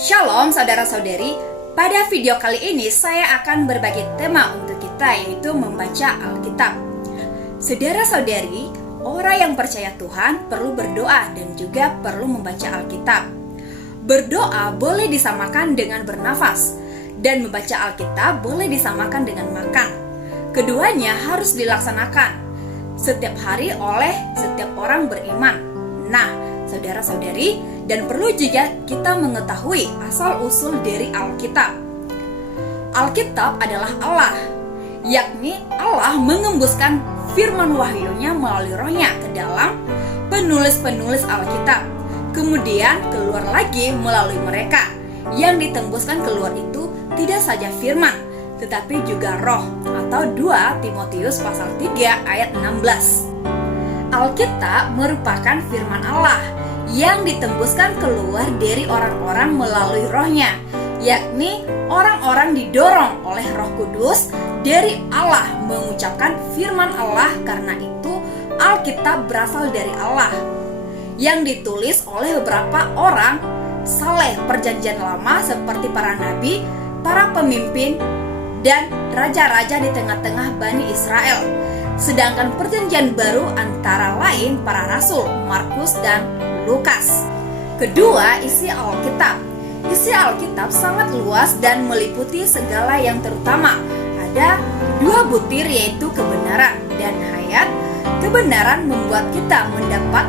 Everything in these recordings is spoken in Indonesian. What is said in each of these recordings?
Shalom saudara-saudari, pada video kali ini saya akan berbagi tema untuk kita, yaitu membaca Alkitab. Saudara-saudari, orang yang percaya Tuhan perlu berdoa dan juga perlu membaca Alkitab. Berdoa boleh disamakan dengan bernafas, dan membaca Alkitab boleh disamakan dengan makan. Keduanya harus dilaksanakan setiap hari oleh setiap orang beriman. Nah, saudara-saudari, dan perlu juga kita mengetahui asal-usul dari Alkitab. Alkitab adalah Allah, yakni Allah mengembuskan firman wahyunya melalui rohnya ke dalam penulis-penulis Alkitab. Kemudian keluar lagi melalui mereka. Yang ditembuskan keluar itu tidak saja firman, tetapi juga roh, atau 2 Timotius pasal 3 ayat 16. Alkitab merupakan firman Allah yang ditembuskan keluar dari orang-orang melalui rohnya, yakni orang-orang didorong oleh Roh Kudus dari Allah mengucapkan firman Allah. Karena itu Alkitab berasal dari Allah, yang ditulis oleh beberapa orang saleh perjanjian lama seperti para nabi, para pemimpin, dan raja-raja di tengah-tengah Bani Israel. Sedangkan perjanjian baru antara lain para rasul Markus dan Lukas. Kedua, isi Alkitab. Isi Alkitab sangat luas dan meliputi segala yang terutama. Ada 2 butir, yaitu kebenaran dan hayat. Kebenaran membuat kita mendapat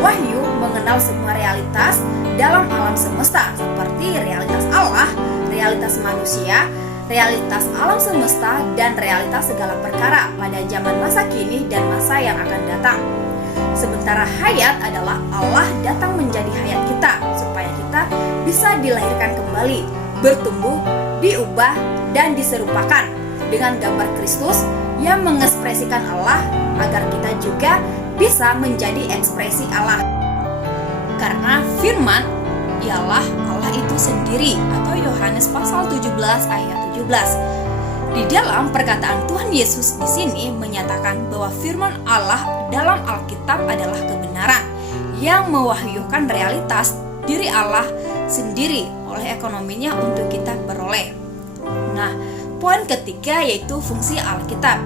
wahyu mengenal semua realitas dalam alam semesta, seperti realitas Allah, realitas manusia, realitas alam semesta, dan realitas segala perkara pada zaman masa kini dan masa yang akan datang. Sementara hayat adalah Allah datang menjadi hayat kita, supaya kita bisa dilahirkan kembali, bertumbuh, diubah, dan diserupakan dengan gambar Kristus yang mengekspresikan Allah, agar kita juga bisa menjadi ekspresi Allah. Karena firman ialah Allah itu sendiri, atau Yohanes pasal 17 ayat 17. Di dalam perkataan Tuhan Yesus di sini menyatakan bahwa firman Allah dalam Alkitab adalah kebenaran yang mewahyukan realitas diri Allah sendiri oleh ekonominya untuk kita peroleh. Nah, poin ketiga yaitu fungsi Alkitab.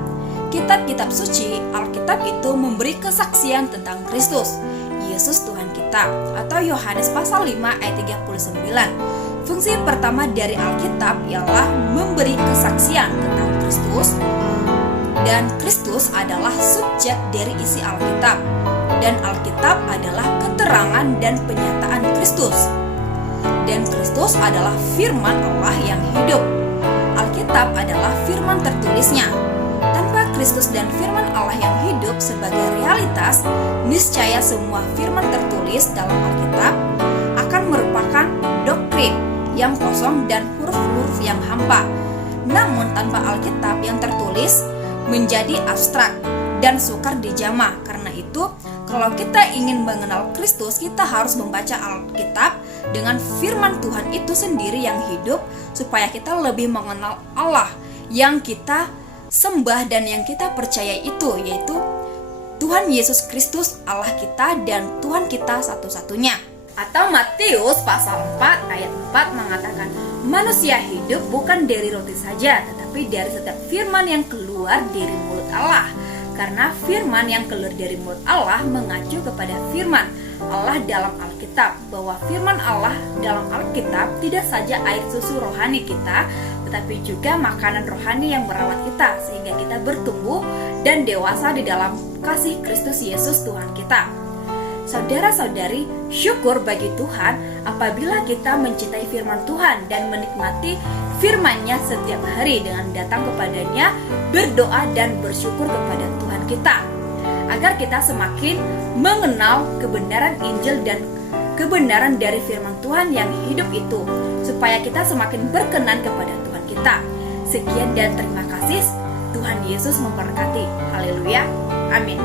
Kitab-kitab suci Alkitab itu memberi kesaksian tentang Kristus, Yesus Tuhan kita, atau Yohanes pasal 5 ayat 39. Fungsi pertama dari Alkitab ialah memberi kesaksian tentang Kristus, dan Kristus adalah subjek dari isi Alkitab, dan Alkitab adalah keterangan dan penyataan Kristus, dan Kristus adalah firman Allah yang hidup. Alkitab adalah firman tertulisnya. Tanpa Kristus dan firman Allah yang hidup sebagai realitas, niscaya semua firman tertulis dalam Alkitab akan merupakan doktrin yang kosong dan huruf-huruf yang hampa. Namun tanpa Alkitab yang tertulis menjadi abstrak dan sukar dijamah. Karena itu, kalau kita ingin mengenal Kristus, kita harus membaca Alkitab dengan firman Tuhan itu sendiri yang hidup, supaya kita lebih mengenal Allah yang kita sembah dan yang kita percaya itu, yaitu Tuhan Yesus Kristus, Allah kita dan Tuhan kita satu-satunya. Atau Matius pasal 4 ayat 4 mengatakan, manusia hidup bukan dari roti saja, tetapi dari setiap firman yang keluar dari mulut Allah. Karena firman yang keluar dari mulut Allah mengacu kepada firman Allah dalam Alkitab, bahwa firman Allah dalam Alkitab tidak saja air susu rohani kita, tetapi juga makanan rohani yang merawat kita, sehingga kita bertumbuh dan dewasa di dalam kasih Kristus Yesus Tuhan kita. Saudara-saudari, syukur bagi Tuhan apabila kita mencintai firman Tuhan dan menikmati firman-Nya setiap hari dengan datang kepadanya, berdoa dan bersyukur kepada Tuhan kita, agar kita semakin mengenal kebenaran Injil dan kebenaran dari firman Tuhan yang hidup itu, supaya kita semakin berkenan kepada Tuhan kita. Sekian dan terima kasih. Tuhan Yesus memberkati. Haleluya. Amin.